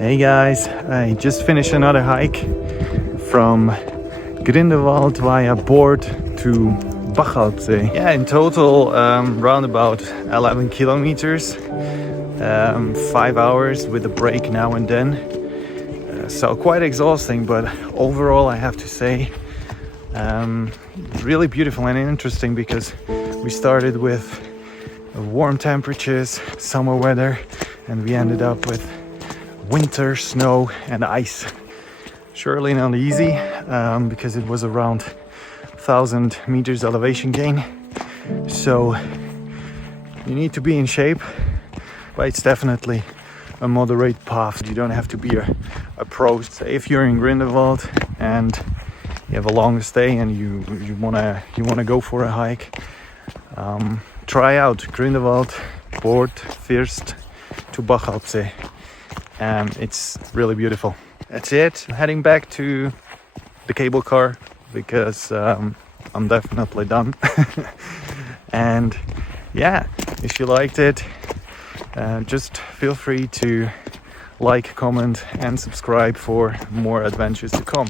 Hey guys, I just finished another hike from Grindelwald via Bort to Bachalpsee. Yeah, in total round about 11 kilometers, 5 hours with a break now and then. So quite exhausting, but overall I have to say really beautiful and interesting because we started with warm temperatures, summer weather, and we ended up with winter, snow and ice. Surely not easy because it was around 1,000 meters elevation gain, so you need to be in shape, but it's definitely a moderate path. You don't have to be a pro. So if you're in Grindelwald and you have a long stay and you wanna go for a hike, try out Grindelwald, Bort, first to Bachalpsee. It's really beautiful. That's it. I'm heading back to the cable car because I'm definitely done. And yeah, if you liked it, just feel free to like, comment and subscribe for more adventures to come.